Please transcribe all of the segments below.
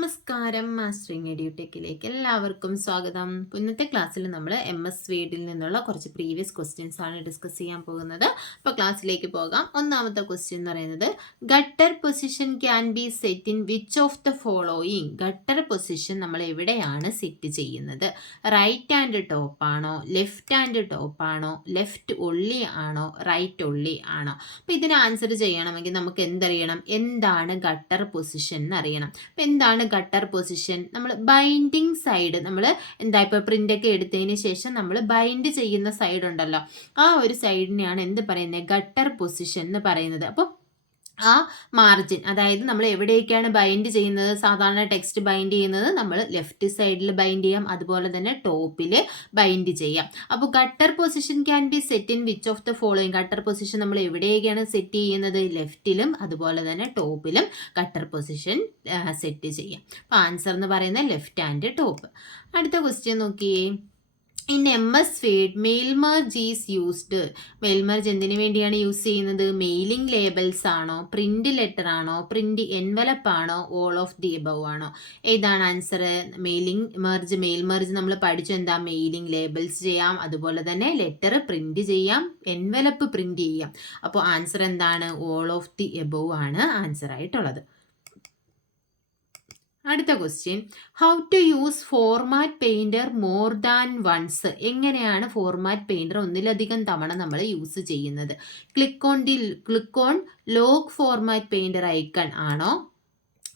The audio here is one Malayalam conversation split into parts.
നമസ്കാരം, മാസ്റ്ററിങ് എഡ്യൂടെക്കിലേക്ക് എല്ലാവർക്കും സ്വാഗതം. ഇന്നത്തെ ക്ലാസ്സിൽ നമ്മൾ MS വേഡിൽ നിന്നുള്ള കുറച്ച് പ്രീവിയസ് ക്വസ്റ്റ്യൻസ് ആണ് ഡിസ്കസ് ചെയ്യാൻ പോകുന്നത്. അപ്പോൾ ക്ലാസ്സിലേക്ക് പോകാം. ഒന്നാമത്തെ ക്വസ്റ്റ്യൻ എന്ന് പറയുന്നത് gutter position can be set in which of the following. Gutter position നമ്മൾ എവിടെയാണ് സെറ്റ് ചെയ്യുന്നത്? റൈറ്റ് ഹാൻഡ് ടോപ്പ് ആണോ, ലെഫ്റ്റ് ഹാൻഡ് ടോപ്പ് ആണോ, ലെഫ്റ്റ് ഒള്ളി ആണോ, റൈറ്റ് ഒള്ളി ആണോ? അപ്പോൾ ഇതിന് ആൻസർ ചെയ്യണമെങ്കിൽ നമുക്ക് എന്തറിയണം? എന്താണ് ഗട്ടർ പൊസിഷൻ എന്നറിയണം. അപ്പോൾ എന്താണ് ഗട്ടർ പൊസിഷൻ? നമ്മൾ ബൈൻഡിങ് സൈഡ്, നമ്മൾ ഇപ്പോൾ പ്രിന്റ് ഒക്കെ എടുത്തതിന് ശേഷം നമ്മൾ ബൈൻഡ് ചെയ്യുന്ന സൈഡ് ഉണ്ടല്ലോ, ആ ഒരു സൈഡിനെയാണ് എന്ത് പറയുന്നത്? ഗട്ടർ പൊസിഷൻ എന്ന് പറയുന്നത്. അപ്പോൾ ആ മാർജിൻ, അതായത് നമ്മൾ എവിടേക്കാണ് ബൈൻഡ് ചെയ്യുന്നത്? സാധാരണ ടെക്സ്റ്റ് ബൈൻഡ് ചെയ്യുന്നത് നമ്മൾ ലെഫ്റ്റ് സൈഡിൽ ബൈൻഡ് ചെയ്യാം, അതുപോലെ തന്നെ ടോപ്പിൽ ബൈൻഡ് ചെയ്യാം. അപ്പോൾ gutter position can be set in which of the following. Gutter position നമ്മൾ എവിടേക്കാണ് സെറ്റ് ചെയ്യുന്നത്? ലെഫ്റ്റിലും അതുപോലെ തന്നെ ടോപ്പിലും ഗട്ടർ പൊസിഷൻ സെറ്റ് ചെയ്യാം. അപ്പോൾ ആൻസർ എന്ന് പറയുന്നത് ലെഫ്റ്റ് ഹാൻഡ് ടോപ്പ്. അടുത്ത ക്വസ്റ്റ്യൻ നോക്കിയേ. In MS Word mail merge is used. Mail merge എന്തിനു വേണ്ടിയാണ് യൂസ് ചെയ്യുന്നത്? മെയിലിംഗ് ലേബൽസ് ആണോ, പ്രിന്റ് ലെറ്റർ ആണോ, പ്രിന്റ് എൻവലപ്പ് ആണോ, ഓൾ ഓഫ് ദി എബവ് ആണോ? ഏതാണ് ആൻസർ? മെയിൽ മെർജ് നമ്മൾ പഠിച്ചു. എന്താ? മെയിലിംഗ് ലേബൽസ് ചെയ്യാം, അതുപോലെ തന്നെ ലെറ്റർ പ്രിന്റ് ചെയ്യാം, എൻവലപ്പ് പ്രിന്റ് ചെയ്യാം. അപ്പോൾ ആൻസർ എന്താണ്? ഓൾ ഓഫ് ദി എബവ് ആണ് ആൻസർ ആയിട്ടുള്ളത്. അടുത്ത question, how to use format painter more than once. എങ്ങനെയാണ് ഫോർമാറ്റ് പെയിൻറ്റർ ഒന്നിലധികം തവണ നമ്മൾ യൂസ് ചെയ്യുന്നത്? Click on lock format painter icon ആണോ,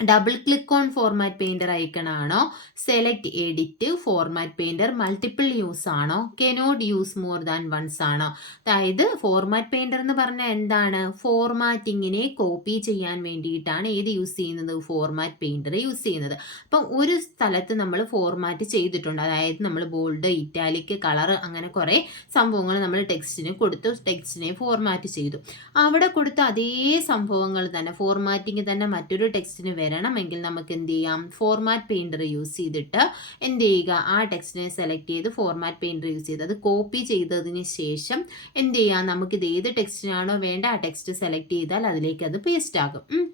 double click on format painter icon ആണോ, select edit format painter multiple use ആണോ, cannot use more than once ആണോ? അതായത് ഫോർമാറ്റ് പെയിൻറ്റർ എന്ന് പറഞ്ഞാൽ എന്താണ്? ഫോർമാറ്റിങ്ങിനെ കോപ്പി ചെയ്യാൻ വേണ്ടിയിട്ടാണ് ഏത് യൂസ് ചെയ്യുന്നത്? ഫോർമാറ്റ് പെയിൻറ്റർ യൂസ് ചെയ്യുന്നത്. അപ്പം ഒരു സ്ഥലത്ത് നമ്മൾ ഫോർമാറ്റ് ചെയ്തിട്ടുണ്ട്, അതായത് നമ്മൾ ബോൾഡ്, ഇറ്റാലിക്, കളർ, അങ്ങനെ കുറേ സംഭവങ്ങൾ നമ്മൾ ടെക്സ്റ്റിന് കൊടുത്തു, ടെക്സ്റ്റിനെ ഫോർമാറ്റ് ചെയ്തു. അവിടെ കൊടുത്ത അതേ സംഭവങ്ങൾ തന്നെ ഫോർമാറ്റിംഗ് തന്നെ മറ്റൊരു ടെക്സ്റ്റിന് വരണമെങ്കിൽ നമുക്ക് എന്ത് ചെയ്യാം? ഫോർമാറ്റ് പെയിൻറ്റർ യൂസ് ചെയ്തിട്ട് എന്ത് ചെയ്യുക? ആ ടെക്സ്റ്റിനെ സെലക്ട് ചെയ്ത് ഫോർമാറ്റ് പെയിൻറ്റർ യൂസ് ചെയ്ത് അത് കോപ്പി ചെയ്തതിന് ശേഷം എന്ത് ചെയ്യാം? നമുക്കിത് ഏത് ടെക്സ്റ്റിനാണോ വേണ്ട ആ ടെക്സ്റ്റ് സെലക്ട് ചെയ്താൽ അതിലേക്ക് അത് പേസ്റ്റ് ആകും.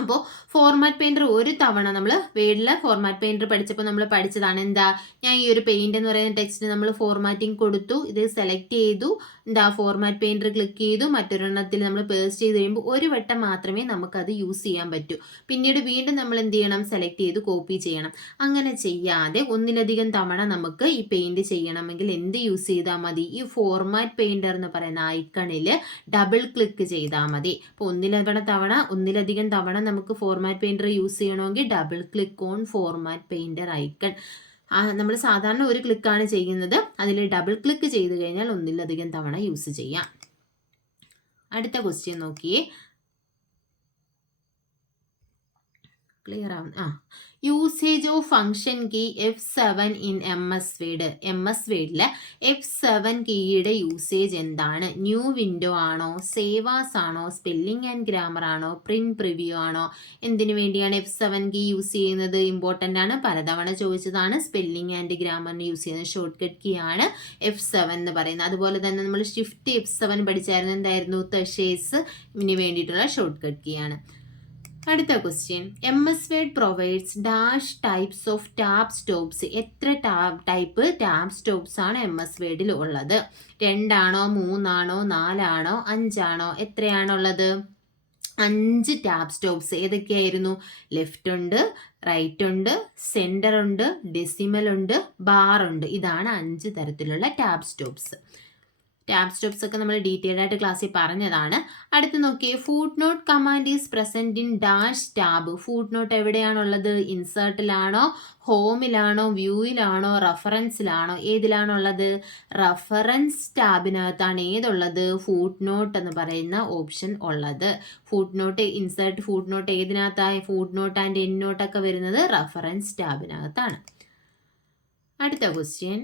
അപ്പോൾ ഫോർമാറ്റ് പെയിൻറ്റർ ഒരു തവണ നമ്മൾ വേർഡിൽ ഫോർമാറ്റ് പെയിൻറ്റർ പഠിച്ചപ്പോൾ നമ്മൾ പഠിച്ചതാണ് എന്താ? ഞാൻ ഈ ഒരു പെയിൻറ് എന്ന് പറയുന്ന ടെക്സ്റ്റിന് നമ്മൾ ഫോർമാറ്റിംഗ് കൊടുത്തു, ഇത് സെലക്ട് ചെയ്തു, എന്താ ഫോർമാറ്റ് പെയിൻറ്റർ ക്ലിക്ക് ചെയ്തു, മറ്റൊരെണ്ണത്തിൽ നമ്മൾ പേസ്റ്റ് ചെയ്ത് കഴിയുമ്പോൾ ഒരു വട്ടം മാത്രമേ നമുക്കത് യൂസ് ചെയ്യാൻ പറ്റൂ. പിന്നീട് വീണ്ടും നമ്മൾ എന്ത് ചെയ്യണം? സെലക്ട് ചെയ്ത് കോപ്പി ചെയ്യണം. അങ്ങനെ ചെയ്യാതെ ഒന്നിലധികം തവണ നമുക്ക് ഈ പെയിൻറ് ചെയ്യണമെങ്കിൽ എന്ത് യൂസ് ചെയ്താൽ മതി? ഈ ഫോർമാറ്റ് പെയിൻറ്റർ എന്ന് പറയുന്ന ഐക്കണിൽ ഡബിൾ ക്ലിക്ക് ചെയ്താൽ മതി. അപ്പോൾ ഒന്നിലധികം തവണ നമുക്ക് ഫോർമാറ്റ് പെയിൻറ്റർ യൂസ് ചെയ്യണമെങ്കിൽ double click on format painter icon. നമ്മൾ സാധാരണ ഒരു ക്ലിക്കാണ് ചെയ്യുന്നത്, അതിൽ ഡബിൾ ക്ലിക്ക് ചെയ്ത് കഴിഞ്ഞാൽ ഒന്നിലധികം തവണ യൂസ് ചെയ്യാം. അടുത്ത ക്വസ്റ്റ്യൻ നോക്കിയേ. ക്ലിയർ ആവുന്നു. Usage of function key F7 in MS Word. MS Wordൽ F7 കീയുടെ യൂസേജ് എന്താണ്? ന്യൂ വിൻഡോ ആണോ, സേവാസ് ആണോ, സ്പെല്ലിംഗ് ആൻഡ് ഗ്രാമർ ആണോ, പ്രിന്റ് പ്രിവ്യൂ ആണോ? എന്തിനു വേണ്ടിയാണ് F7 കീ യൂസ് ചെയ്യുന്നത്? ഇമ്പോർട്ടൻ്റ് ആണ്, പലതവണ ചോദിച്ചതാണ്. സ്പെല്ലിംഗ് ആൻഡ് ഗ്രാമറിന് യൂസ് ചെയ്യുന്ന ഷോർട്ട് കട്ട് കീ ആണ് F7 എന്ന് പറയുന്നത്. അതുപോലെ തന്നെ നമ്മൾ ഷിഫ്റ്റ് F7 പഠിച്ചായിരുന്നു, എന്തായിരുന്നു? തഷേഴ്സിന് വേണ്ടിയിട്ടുള്ള ഷോർട്ട് കട്ട് കീ ആണ്. അടുത്ത question, MS Word provides dash types of tab stops. എത്ര ടൈപ്പ് ടാബ് സ്റ്റോപ്സ് ആണ് MS Wordൽ ഉള്ളത്? 2 ആണോ, 3 ആണോ, 4 ആണോ, 5 ആണോ? എത്രയാണുള്ളത്? 5 ടാബ് സ്റ്റോപ്സ്. ഏതൊക്കെയായിരുന്നു? ലെഫ്റ്റ് ഉണ്ട്, റൈറ്റ് ഉണ്ട്, സെൻറ്റർ ഉണ്ട്, ഡെസിമൽ ഉണ്ട്, ബാർ ഉണ്ട്. ഇതാണ് 5 തരത്തിലുള്ള ടാബ് സ്റ്റോപ്സ്. ടാബ് സ്റ്റോപ്സ് ഒക്കെ നമ്മൾ ഡീറ്റെയിൽഡ് ആയിട്ട് ക്ലാസ്സിൽ പറഞ്ഞതാണ്. അടുത്ത് നോക്കിയേ, footnote command is present in dash tab. Footnote എവിടെയാണുള്ളത്? ഇൻസേർട്ടിലാണോ, ഹോമിലാണോ, വ്യൂയിലാണോ, റഫറൻസിലാണോ? ഏതിലാണുള്ളത്? റഫറൻസ് ടാബിനകത്താണ് ഏതുള്ളത്? ഫുട് നോട്ട് എന്ന് പറയുന്ന ഓപ്ഷൻ ഉള്ളത്. Footnote, insert footnote ഏതിനകത്തായി? Footnote and endnote ഒക്കെ വരുന്നത് റഫറൻസ് ടാബിനകത്താണ്. അടുത്ത question,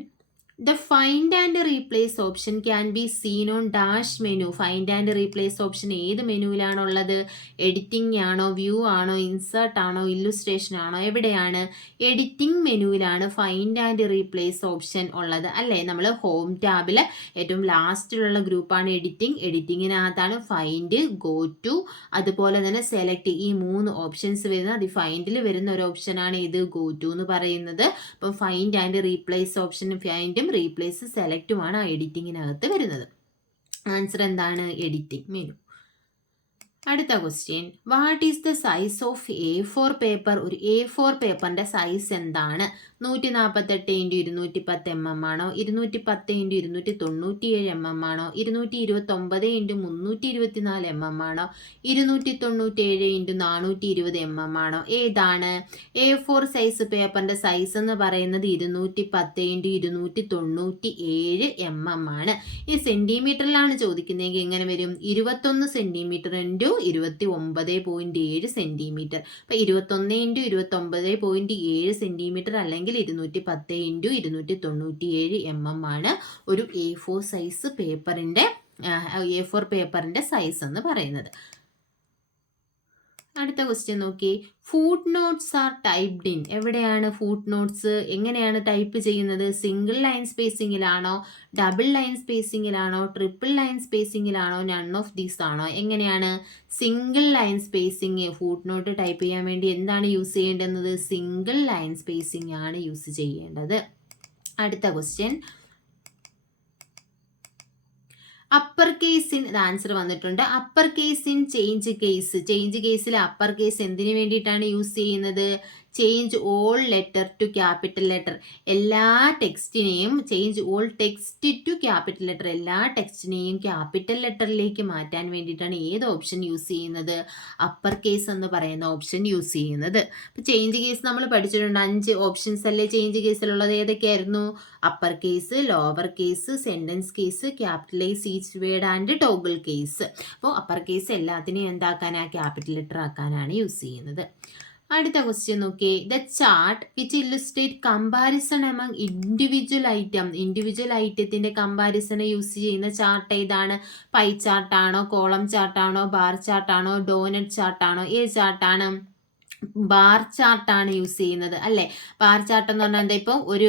The find and replace option can be seen on dash menu. Find and replace option ഏത് മെനുവിലാണുള്ളത്? എഡിറ്റിംഗ് ആണോ, വ്യൂ ആണോ, ഇൻസേർട്ട് ആണോ, ഇല്ലുസ്ട്രേഷൻ ആണോ, എവിടെയാണ്? എഡിറ്റിംഗ് മെനുവിലാണ് ഫൈൻഡ് ആൻഡ് റീപ്ലേസ് ഓപ്ഷൻ ഉള്ളത് അല്ലേ? നമ്മൾ ഹോം ടാബിൽ ഏറ്റവും ലാസ്റ്റിലുള്ള ഗ്രൂപ്പാണ് എഡിറ്റിംഗ്. എഡിറ്റിങ്ങിനകത്താണ് ഫൈൻഡ്, ഗോ ടു, അതുപോലെ തന്നെ സെലക്ട്, ഈ 3 ഓപ്ഷൻസ് വരുന്നത്. അത് ഫൈൻഡിൽ വരുന്ന ഒരു ഓപ്ഷനാണ് ഇത് ഗോ ടു എന്ന് പറയുന്നത്. അപ്പം ഫൈൻഡ് ആൻഡ് റീപ്ലേസ് ഓപ്ഷനും ഫൈൻഡും റീപ്ലേസ് സെലക്റ്റുമാണ് ആ എഡിറ്റിങ്ങിനകത്ത് വരുന്നത്. ആൻസർ എന്താണ്? Editing menu. അടുത്ത question, what is the size of A4 paper? ഒരു A4 പേപ്പറിൻ്റെ സൈസ് എന്താണ്? 148 × 210 mm ആണോ, 210 × 297 mm ആണോ, 229 × 324 mm ആണോ, 297 × 420 mm ആണോ? ഏതാണ്? A4 സൈസ് പേപ്പറിൻ്റെ സൈസ് എന്ന് പറയുന്നത് 210 × 297 mm ആണ്. ഈ സെൻറ്റിമീറ്ററിലാണ് ചോദിക്കുന്നതെങ്കിൽ എങ്ങനെ വരും? 21 സെൻറ്റിമീറ്റർ × 29.7 സെൻറ്റിമീറ്റർ. അപ്പം 21 × 29.7 സെൻറ്റിമീറ്റർ അല്ലെങ്കിൽ 210 × 297 mm ആണ് ഒരു A4 സൈസ് പേപ്പറിൻ്റെ A4 പേപ്പറിൻ്റെ സൈസ് എന്ന് പറയുന്നത്. അടുത്ത ക്വസ്റ്റ്യൻ നോക്കി, footnotes are typed in. എവിടെയാണ് ഫുട് നോട്ട്സ്? എങ്ങനെയാണ് ടൈപ്പ് ചെയ്യുന്നത്? സിംഗിൾ ലൈൻ സ്പേസിങ്ങിലാണോ, ഡബിൾ ലൈൻ സ്പേസിങ്ങിലാണോ, ട്രിപ്പിൾ ലൈൻ സ്പേസിങ്ങിലാണോ, നൺ ഓഫ് ദീസ് ആണോ? എങ്ങനെയാണ്? Single line spacing. Footnote type ചെയ്യാൻ വേണ്ടി എന്താണ് യൂസ് ചെയ്യേണ്ടത്? സിംഗിൾ ലൈൻ സ്പേസിംഗ് ആണ് യൂസ് ചെയ്യേണ്ടത്. അടുത്ത ക്വസ്റ്റ്യൻ, അപ്പർ കേസിൻ ആൻസർ വന്നിട്ടുണ്ട്. Upper case in change case. Change കേസിൽ അപ്പർ കേസ് എന്തിനു വേണ്ടിയിട്ടാണ് യൂസ് ചെയ്യുന്നത്? Change all letter to capital letter. എല്ലാ ടെക്സ്റ്റിനെയും change all text to capital letter. എല്ലാ ടെക്സ്റ്റിനെയും ക്യാപിറ്റൽ ലെറ്ററിലേക്ക് മാറ്റാൻ വേണ്ടിയിട്ടാണ് ഏത് ഓപ്ഷൻ യൂസ് ചെയ്യുന്നത്? അപ്പർ കേസ് എന്ന് പറയുന്ന ഓപ്ഷൻ യൂസ് ചെയ്യുന്നത്. അപ്പോൾ ചേഞ്ച് കേസ് നമ്മൾ പഠിച്ചിട്ടുണ്ട്. 5 ഓപ്ഷൻസ് അല്ലേ ചേഞ്ച് കേസിലുള്ളത്? ഏതൊക്കെയായിരുന്നു? Upper case, lower case, sentence case, capitalize each word and toggle case. അപ്പോൾ അപ്പർ കേസ് എല്ലാത്തിനെയും എന്താക്കാനാ? ക്യാപിറ്റൽ ലെറ്റർ ആക്കാനാണ് യൂസ് ചെയ്യുന്നത്. അടുത്ത ക്വസ്റ്റ്യൻ നോക്കി, the chart which illustrate comparison among individual item. Individual ഐറ്റത്തിന്റെ കമ്പാരിസണ് യൂസ് ചെയ്യുന്ന ചാർട്ട് ഏതാണ്? പൈ ചാർട്ടാണോ, കോളം ചാർട്ടാണോ, ബാർ ചാർട്ടാണോ, ഡോനറ്റ് ചാർട്ടാണോ? ഏത് ചാർട്ടാണ്? ബാർ ചാർട്ടാണ് യൂസ് ചെയ്യുന്നത് അല്ലേ? ബാർ ചാർട്ട് എന്ന് പറഞ്ഞാൽ എന്താ? ഇപ്പോൾ ഒരു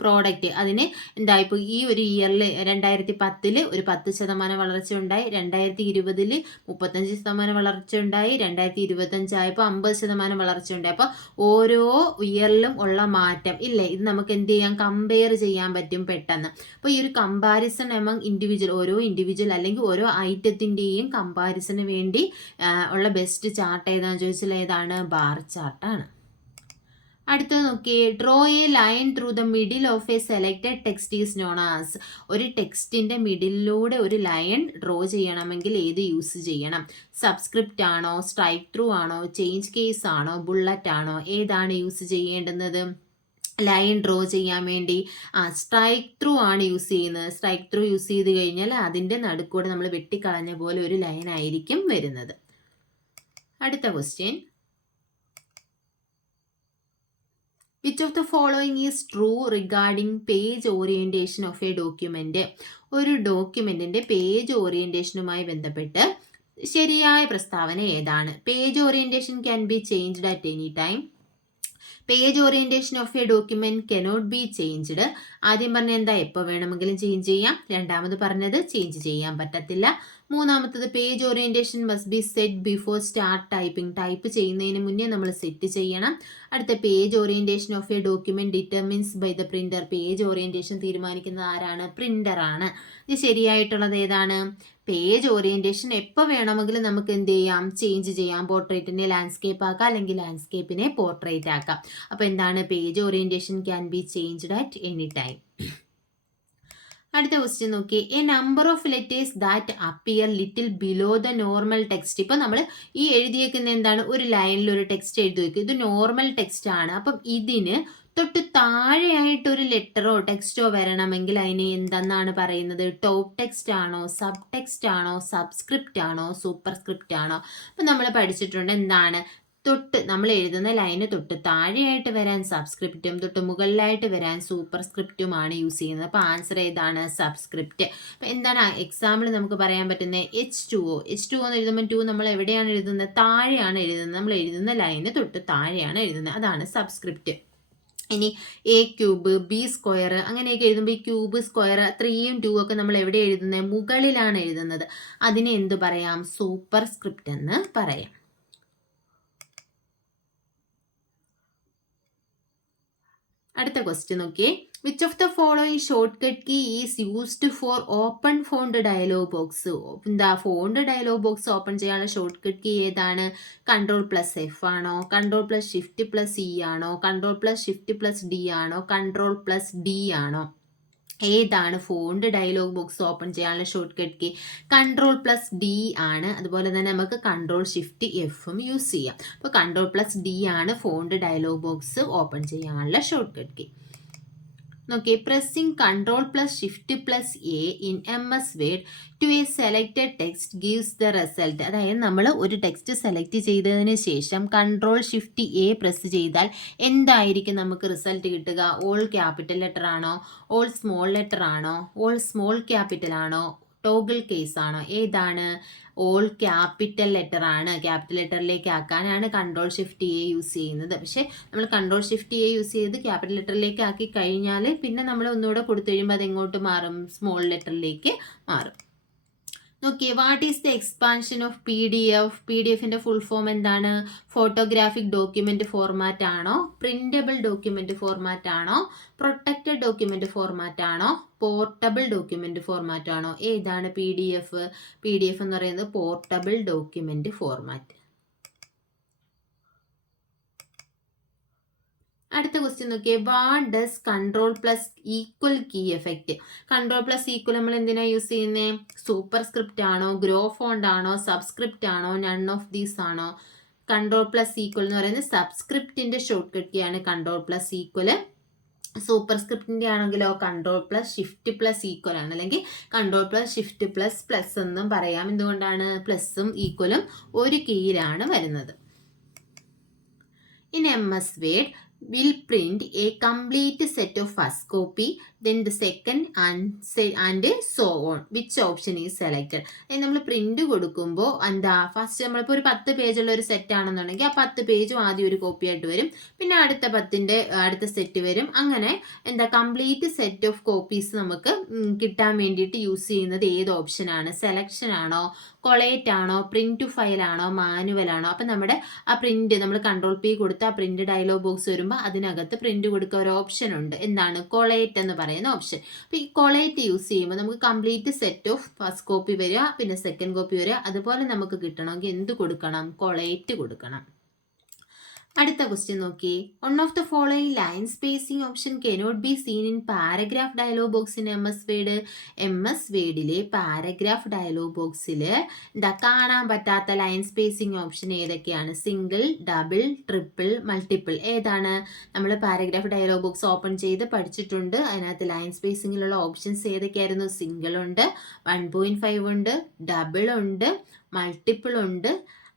പ്രോഡക്റ്റ് അതിന് എന്താ, ഇപ്പോൾ ഈ ഒരു ഇയറിൽ 2010 ഒരു 10% വളർച്ച ഉണ്ടായി, 2020 35% വളർച്ച ഉണ്ടായി, 2025 ആയപ്പോൾ 50% വളർച്ച ഉണ്ടായി. അപ്പോൾ ഓരോ ഇയറിലും ഉള്ള മാറ്റം ഇല്ലേ, ഇത് നമുക്ക് എന്ത് ചെയ്യാം? കമ്പയർ ചെയ്യാൻ പറ്റും പെട്ടെന്ന്. അപ്പോൾ ഈ ഒരു കമ്പാരിസൺ എമംഗ് ഇൻഡിവിജ്വൽ, ഓരോ ഇൻഡിവിജ്വൽ അല്ലെങ്കിൽ ഓരോ ഐറ്റത്തിൻ്റെയും കമ്പാരിസന് വേണ്ടി ഉള്ള ബെസ്റ്റ് ചാർട്ട് ഏതാണെന്ന് ചോദിച്ചാൽ ഏതാണ്? ബാർ ചാർട്ടാണ്. അടുത്തത് നോക്കിയേ, draw A line through the middle of A selected text is known as. ഒരു ടെക്സ്റ്റിൻ്റെ മിഡിലൂടെ ഒരു ലൈൻ ഡ്രോ ചെയ്യണമെങ്കിൽ ഏത് യൂസ് ചെയ്യണം? സബ്സ്ക്രിപ്റ്റ് ആണോ, സ്ട്രൈക്ക് ത്രൂ ആണോ, ചേഞ്ച് കേസ് ആണോ, ബുള്ളറ്റ് ആണോ? ഏതാണ് യൂസ് ചെയ്യേണ്ടുന്നത്? ലൈൻ ഡ്രോ ചെയ്യാൻ വേണ്ടി സ്ട്രൈക്ക് ത്രൂ ആണ് യൂസ് ചെയ്യുന്നത്. സ്ട്രൈക്ക് ത്രൂ യൂസ് ചെയ്ത് കഴിഞ്ഞാൽ അതിൻ്റെ നടുക്കൂടെ നമ്മൾ വെട്ടിക്കളഞ്ഞ പോലെ ഒരു ലൈൻ ആയിരിക്കും വരുന്നത്. അടുത്ത question, which of the following is true regarding page orientation of a document. ഒരു ഡോക്യുമെൻറ്റിൻ്റെ പേജ് ഓറിയൻറ്റേഷനുമായി ബന്ധപ്പെട്ട് ശരിയായ പ്രസ്താവന ഏതാണ്? Page orientation can be changed at any time. Page orientation of a document cannot be changed. ആദ്യം പറഞ്ഞ എന്താ? എപ്പോൾ വേണമെങ്കിലും ചേഞ്ച് ചെയ്യാം. രണ്ടാമത് പറഞ്ഞത് ചേഞ്ച് ചെയ്യാൻ പറ്റത്തില്ല. മൂന്നാമത്തത് page orientation must be set before start typing. Type ചെയ്യുന്നതിന് മുന്നേ നമ്മൾ സെറ്റ് ചെയ്യണം. അടുത്ത page orientation of a document determines by the printer. Page orientation തീരുമാനിക്കുന്നത് ആരാണ്? പ്രിൻ്ററാണ്. ഇത് ശരിയായിട്ടുള്ളത് ഏതാണ്? പേജ് ഓറിയൻറ്റേഷൻ എപ്പോൾ വേണമെങ്കിലും നമുക്ക് എന്ത് ചെയ്യാം? ചേഞ്ച് ചെയ്യാം. പോർട്രേറ്റിനെ ലാൻഡ്സ്കേപ്പ് ആക്കാം, അല്ലെങ്കിൽ ലാൻഡ്സ്കേപ്പിനെ പോർട്രേറ്റ് ആക്കാം. അപ്പോൾ എന്താണ്? Page orientation can be changed at any time. അടുത്ത ക്വസ്റ്റ്യൻ നോക്കി, A number of letters that appear little below the normal text. ഇപ്പം നമ്മൾ ഈ എഴുതിയേക്കുന്ന എന്താണ്? ഒരു ലൈനിൽ ഒരു ടെക്സ്റ്റ് എഴുതി വയ്ക്കുക. ഇത് നോർമൽ ടെക്സ്റ്റ് ആണ്. അപ്പം ഇതിന് തൊട്ട് താഴെയായിട്ടൊരു ലെറ്ററോ ടെക്സ്റ്റോ വരണമെങ്കിൽ അതിനെ എന്തെന്നാണ് പറയുന്നത്? ടോപ്പ് ടെക്സ്റ്റ് ആണോ, സബ് ടെക്സ്റ്റ് ആണോ, സബ്സ്ക്രിപ്റ്റ് ആണോ, സൂപ്പർ സ്ക്രിപ്റ്റ് ആണോ? അപ്പം നമ്മൾ പഠിച്ചിട്ടുണ്ട് എന്താണ്? തൊട്ട് നമ്മൾ എഴുതുന്ന ലൈന് തൊട്ട് താഴെയായിട്ട് വരാൻ സബ്സ്ക്രിപ്റ്റും തൊട്ട് മുകളിലായിട്ട് വരാൻ സൂപ്പർ സ്ക്രിപ്റ്റുമാണ് യൂസ് ചെയ്യുന്നത്. അപ്പോൾ ആൻസർ ഏതാണ്? സബ്സ്ക്രിപ്റ്റ്. അപ്പോൾ എന്താണ് എക്സാമ്പിൾ നമുക്ക് പറയാൻ പറ്റുന്നത്? H2O എന്ന് എഴുതുമ്പോൾ 2 നമ്മൾ എവിടെയാണ് എഴുതുന്നത്? താഴെയാണ് എഴുതുന്നത്. നമ്മൾ എഴുതുന്ന ലൈന് തൊട്ട് താഴെയാണ് എഴുതുന്നത്. അതാണ് സബ്സ്ക്രിപ്റ്റ്. ഇനി A³ B² അങ്ങനെയൊക്കെ എഴുതുമ്പോൾ ഈ ക്യൂബ്, സ്ക്വയർ, 3ഉം 2 ഒക്കെ നമ്മൾ എവിടെ എഴുതുന്നത്? മുകളിലാണ് എഴുതുന്നത്. അതിനെ എന്ത് പറയാം? സൂപ്പർ സ്ക്രിപ്റ്റ് എന്ന് പറയാം. അടുത്ത ക്വസ്റ്റ്യൻ നോക്കിയേ. Which of the following shortcut key is used for open font dialog box? എന്താ ഫോണ്ട് ഡയലോഗ് ബോക്സ് ഓപ്പൺ ചെയ്യാനുള്ള ഷോർട്ട് കട്ട് കീ ഏതാണ്? Ctrl+F ആണോ? Ctrl+Shift+E ആണോ? Ctrl+Shift+D ആണോ? Ctrl+D ആണോ? ഏതാണ് ഫോണ്ട് ഡയലോഗ് ബോക്സ് ഓപ്പൺ ചെയ്യാനുള്ള ഷോർട്ട് കട്ട് കീ? Ctrl+D ആണ്. അതുപോലെ തന്നെ നമുക്ക് Ctrl+Shift+Fഉം യൂസ് ചെയ്യാം. അപ്പോൾ Ctrl+D ആണ് ഫോണ്ട് ഡയലോഗ് ബോക്സ് ഓപ്പൺ ചെയ്യാനുള്ള ഷോർട്ട് കട്ട് കീ. നോക്കിയേ, pressing Ctrl+Shift+A in MS Word to a selected text gives the result. അതായത് നമ്മൾ ഒരു ടെക്സ്റ്റ് സെലക്ട് ചെയ്തതിന് ശേഷം Ctrl+Shift+A പ്രസ് ചെയ്താൽ എന്തായിരിക്കും നമുക്ക് റിസൾട്ട് കിട്ടുക? ഓൾ ക്യാപിറ്റൽ ലെറ്റർ ആണോ? ഓൾ സ്മോൾ ലെറ്റർ ആണോ? ഓൾ സ്മോൾ ക്യാപിറ്റൽ ആണോ? ടോഗിൾ കേസ് ആണോ? ഏതാണ്? ഓൾ ക്യാപിറ്റൽ ലെറ്റർ ആണ്. ക്യാപിറ്റൽ ലെറ്ററിലേക്ക് ആക്കാനാണ് Ctrl+Shift+A യൂസ് ചെയ്യുന്നത്. പക്ഷേ നമ്മൾ Ctrl+Shift+A യൂസ് ചെയ്ത് ക്യാപിറ്റൽ ലെറ്ററിലേക്ക് ആക്കി കഴിഞ്ഞാൽ പിന്നെ നമ്മൾ ഒന്നുകൂടെ കൊടുത്തു കഴിയുമ്പോൾ അത് എങ്ങോട്ട് മാറും? സ്മോൾ ലെറ്ററിലേക്ക് മാറും. നോക്കിയേ, what is the expansion of PDF? PDF-ൻ്റെ ഫുൾ ഫോം എന്താണ്? ഫോട്ടോഗ്രാഫിക് ഡോക്യുമെൻ്റ് ഫോർമാറ്റ് ആണോ? പ്രിൻ്റബിൾ ഡോക്യുമെൻ്റ് ഫോർമാറ്റ് ആണോ? പ്രൊട്ടക്റ്റഡ് ഡോക്യുമെൻ്റ് ഫോർമാറ്റ് ആണോ? പോർട്ടബിൾ ഡോക്യുമെൻ്റ് ഫോർമാറ്റ് ആണോ? ഏതാണ് PDF? PDF എന്ന് പറയുന്നത് പോർട്ടബിൾ ഡോക്യുമെൻ്റ് ഫോർമാറ്റ്. അടുത്ത ക്വസ്റ്റ്യൻ നോക്കിയേ, what does Ctrl+= key effect? Ctrl+= നമ്മൾ എന്തിനാ യൂസ് ചെയ്യുന്നത്? സൂപ്പർ സ്ക്രിപ്റ്റ് ആണോ? ഗ്രോ ഫോണ്ട് ആണോ? സബ്സ്ക്രിപ്റ്റ് ആണോ? നൺ ഓഫ് ദീസ് ആണോ? Ctrl+= എന്ന് പറയുന്നത് സബ്സ്ക്രിപ്റ്റിന്റെ ഷോർട്ട് കട്ട് കീ ആണ് Ctrl+. സൂപ്പർ സ്ക്രിപ്റ്റിന്റെ ആണെങ്കിലോ Ctrl+Shift+= ആണ്, അല്ലെങ്കിൽ Ctrl+Shift++ എന്നും പറയാം. എന്തുകൊണ്ടാണ്? പ്ലസും ഈക്വലും ഒരു കീയിലാണ് വരുന്നത്. In MS Word, will print a complete set of first copy, then the second and so on. Which option is selected? നമ്മൾ പ്രിന്റ് കൊടുക്കുമ്പോൾ എന്താ ഫസ്റ്റ് നമ്മളിപ്പോൾ ഒരു 10 പേജുള്ള ഒരു സെറ്റ് ആണെന്നുണ്ടെങ്കിൽ ആ 10 പേജും ആദ്യം ഒരു കോപ്പി ആയിട്ട് വരും, പിന്നെ അടുത്ത 10ൻ്റെ അടുത്ത സെറ്റ് വരും. അങ്ങനെ എന്താ കംപ്ലീറ്റ് സെറ്റ് ഓഫ് കോപ്പീസ് നമുക്ക് കിട്ടാൻ വേണ്ടിയിട്ട് യൂസ് ചെയ്യുന്നത് ഏത് ഓപ്ഷനാണ്? സെലക്ഷൻ ആണോ? കൊളേറ്റ് ആണോ? പ്രിന്റ് ടു ഫയൽ ആണോ? മാനുവൽ ആണോ? അപ്പം നമ്മുടെ ആ പ്രിന്റ് നമ്മൾ Ctrl+P കൊടുത്ത് ആ പ്രിന്റ് ഡയലോഗ് ബോക്സ് വരുമ്പോൾ അതിനകത്ത് പ്രിന്റ് കൊടുക്കുക ഒരു ഓപ്ഷൻ ഉണ്ട്. എന്താണ്? കൊളേറ്റ് എന്ന് പറയുന്ന ഓപ്ഷൻ. അപ്പോൾ ഈ കൊളേറ്റ് യൂസ് ചെയ്യുമ്പോൾ നമുക്ക് complete set of first copy വരിക, പിന്നെ സെക്കൻഡ് കോപ്പി വരിക. അതുപോലെ നമുക്ക് കിട്ടണമെങ്കിൽ എന്ത് കൊടുക്കണം? കൊളേറ്റ് കൊടുക്കണം. അടുത്ത ക്വസ്റ്റ്യൻ നോക്കി, one of the following line spacing option cannot be seen in paragraph dialog box in MS Word. MS Wordലെ പാരഗ്രാഫ് ഡയലോഗ് ബോക്സിൽ എന്താ കാണാൻ പറ്റാത്ത ലൈൻ സ്പേസിംഗ് ഓപ്ഷൻ ഏതൊക്കെയാണ്? Single, double, triple, multiple. ഏതാണ്? നമ്മൾ പാരഗ്രാഫ് ഡയലോഗ് ബോക്സ് ഓപ്പൺ ചെയ്ത് പഠിച്ചിട്ടുണ്ട്. അതിനകത്ത് ലൈൻ സ്പേസിങ്ങിലുള്ള ഓപ്ഷൻസ് ഏതൊക്കെയായിരുന്നു? സിംഗിൾ ഉണ്ട്, 1.5 ഉണ്ട്, ഡബിൾ ഉണ്ട്, മൾട്ടിപ്പിൾ ഉണ്ട്,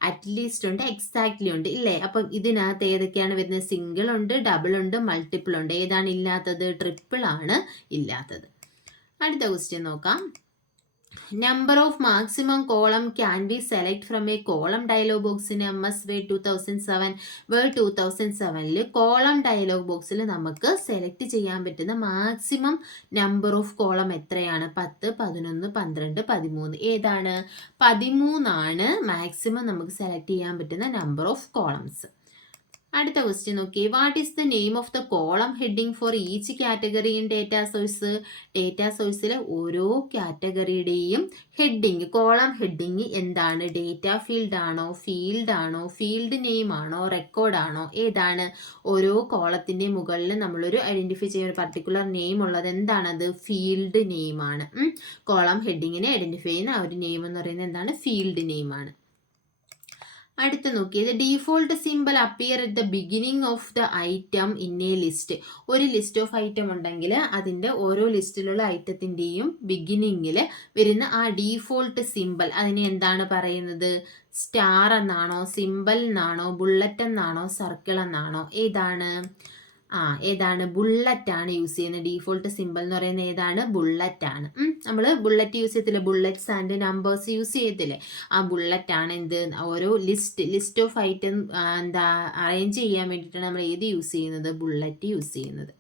അറ്റ്ലീസ്റ്റ് ഉണ്ട്, എക്സാക്ട്ലി ഉണ്ട്, ഇല്ലേ? അപ്പം ഇതിനകത്ത് ഏതൊക്കെയാണ് വരുന്നത്? സിംഗിൾ ഉണ്ട്, ഡബിൾ ഉണ്ട്, മൾട്ടിപ്പിൾ ഉണ്ട്. ഏതാണ് ഇല്ലാത്തത്? ട്രിപ്പിൾ ആണ് ഇല്ലാത്തത്. അടുത്ത ക്വസ്റ്റ്യൻ നോക്കാം. Number of maximum column can be select from a column dialog box in MS Word 2007. Word 2007 column dialog ബോക്സിൽ നമുക്ക് സെലക്ട് ചെയ്യാൻ പറ്റുന്ന മാക്സിമം നമ്പർ ഓഫ് കോളം എത്രയാണ്? 10, 11, 12, 13. ഏതാണ്? 13 ആണ് മാക്സിമം നമുക്ക് സെലക്ട് ചെയ്യാൻ പറ്റുന്ന നമ്പർ ഓഫ് കോളംസ്. അടുത്ത ക്വസ്റ്റ്യൻ നോക്കി, what is the name of the column heading for each category in data source? Data സോഴ്സിലെ ഓരോ കാറ്റഗറിയുടെയും ഹെഡിങ്, കോളം ഹെഡിങ് എന്താണ്? ഡേറ്റാ ഫീൽഡ് ആണോ? ഫീൽഡ് ആണോ? ഫീൽഡ് നെയിം ആണോ? റെക്കോർഡ് ആണോ? ഏതാണ്? ഓരോ കോളത്തിൻ്റെ മുകളിൽ നമ്മളൊരു ഐഡൻറ്റിഫൈ ചെയ്യുന്ന ഒരു പർട്ടിക്കുലർ നെയിം ഉള്ളത് എന്താണത്? ഫീൽഡ് നെയിം ആണ്. കോളം ഹെഡിങ്ങിനെ ഐഡൻറ്റിഫൈ ചെയ്യുന്ന ആ ഒരു നെയിം എന്ന് പറയുന്നത് എന്താണ്? ഫീൽഡ് നെയിം ആണ്. അടുത്ത നോക്കിയത് default simple appear at the beginning of the item in A list. ഒരു ലിസ്റ്റ് ഓഫ് ഐറ്റം ഉണ്ടെങ്കിൽ അതിൻ്റെ ഓരോ ലിസ്റ്റിലുള്ള ഐറ്റത്തിൻ്റെയും ബിഗിനിങ്ങിൽ വരുന്ന ആ ഡീഫോൾട്ട് സിമ്പിൾ അതിനെ എന്താണ് പറയുന്നത്? സ്റ്റാർ എന്നാണോ, സിമ്പിൾ എന്നാണോ, ബുള്ളറ്റ് എന്നാണോ, സർക്കിൾ എന്നാണോ? ഏതാണ്? ബുള്ളറ്റ് ആണ് യൂസ് ചെയ്യുന്നത്. ഡീഫോൾട്ട് സിമ്പിൾ എന്ന് പറയുന്നത് ഏതാണ്? ബുള്ളറ്റ് ആണ്. നമ്മൾ ബുള്ളറ്റ് യൂസ് ചെയ്യത്തില്ലേ, ബുള്ളറ്റ്സ് ആൻഡ് നമ്പേഴ്സ് യൂസ് ചെയ്യത്തില്ലേ, ആ ബുള്ളറ്റ് ആണ് എന്ത്, ഓരോ ലിസ്റ്റ് ഓഫ് ഐറ്റം അറേഞ്ച് ചെയ്യാൻ വേണ്ടിയിട്ടാണ് നമ്മൾ ഏത് യൂസ് ചെയ്യുന്നത്? ബുള്ളറ്റ് യൂസ് ചെയ്യുന്നത്.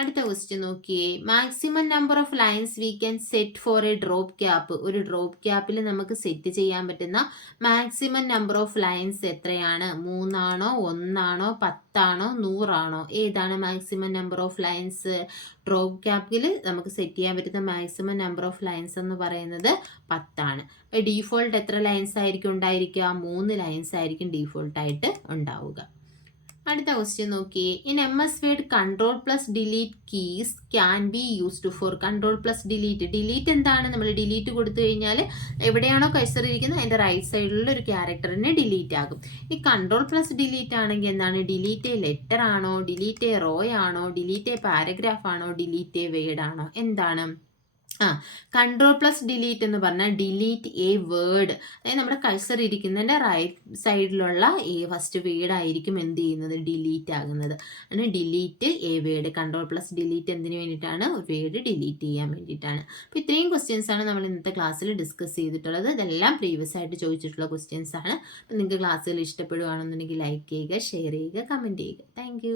അടുത്ത ക്വസ്റ്റ്യൻ നോക്കിയേ. Maximum number of lines we can set for a drop cap. ഒരു ഡ്രോപ്പ് ക്യാപ്പിൽ നമുക്ക് സെറ്റ് ചെയ്യാൻ പറ്റുന്ന മാക്സിമം നമ്പർ ഓഫ് ലൈൻസ് എത്രയാണ്? 3 ആണോ, 1 ആണോ, 10 ആണോ, 100 ആണോ? ഏതാണ് maximum number of lines? Drop ക്യാപ്പിൽ നമുക്ക് സെറ്റ് ചെയ്യാൻ പറ്റുന്ന മാക്സിമം നമ്പർ ഓഫ് ലൈൻസ് എന്ന് പറയുന്നത് 10 ആണ്. ഡീഫോൾട്ട് എത്ര ലൈൻസ് ആയിരിക്കും ഉണ്ടായിരിക്കുക? 3 ലൈൻസ് ആയിരിക്കും ഡീഫോൾട്ടായിട്ട് ഉണ്ടാവുക. അടുത്ത ക്വസ്റ്റ്യൻ നോക്കിയേ. In M S word control plus delete keys can be used for. Control plus delete. Delete എന്താണ്? നമ്മൾ ഡിലീറ്റ് കൊടുത്തു കഴിഞ്ഞാൽ എവിടെയാണോ കഴ്സർ ഇരിക്കുന്നത് അതിൻ്റെ റൈറ്റ് സൈഡിലുള്ള ഒരു ക്യാരക്ടറിന് ഡിലീറ്റ് ആകും. ഈ കൺട്രോൾ പ്ലസ് ഡിലീറ്റ് ആണെങ്കിൽ എന്താണ്? ഡിലീറ്റ് എ ലെറ്റർ ആണോ, ഡിലീറ്റ് എ റോ ആണോ, ഡിലീറ്റ് എ പാരഗ്രാഫ് ആണോ, ഡിലീറ്റ് എ വേർഡ് ആണോ? എന്താണ്? കൺട്രോൾ പ്ലസ് ഡിലീറ്റ് എന്ന് പറഞ്ഞാൽ ഡിലീറ്റ് എ വേർഡ്. അതായത് നമ്മുടെ കഴ്സർ ഇരിക്കുന്നതിൻ്റെ റൈറ്റ് സൈഡിലുള്ള ഫസ്റ്റ് വേർഡ് ആയിരിക്കും എന്ത് ചെയ്യുന്നത്? ഡിലീറ്റ് ആകുന്നത്. അങ്ങനെ delete A word. Control plus delete എന്തിനു വേണ്ടിയിട്ടാണ്? വേർഡ് ഡിലീറ്റ് ചെയ്യാൻ വേണ്ടിയിട്ടാണ്. അപ്പോൾ ഇത്രയും ക്വസ്റ്റ്യൻസ് ആണ് നമ്മൾ ഇന്നത്തെ ക്ലാസ്സിൽ ഡിസ്കസ് ചെയ്തിട്ടുള്ളത്. ഇതെല്ലാം പ്രീവിയസ് ആയിട്ട് ചോദിച്ചിട്ടുള്ള ക്വസ്റ്റ്യൻസ് ആണ്. അപ്പോൾ നിങ്ങൾക്ക് ക്ലാസ്സുകൾ ഇഷ്ടപ്പെടുകയാണെന്നുണ്ടെങ്കിൽ ലൈക്ക് ചെയ്യുക, ഷെയർ ചെയ്യുക, കമൻറ്റ് ചെയ്യുക. താങ്ക്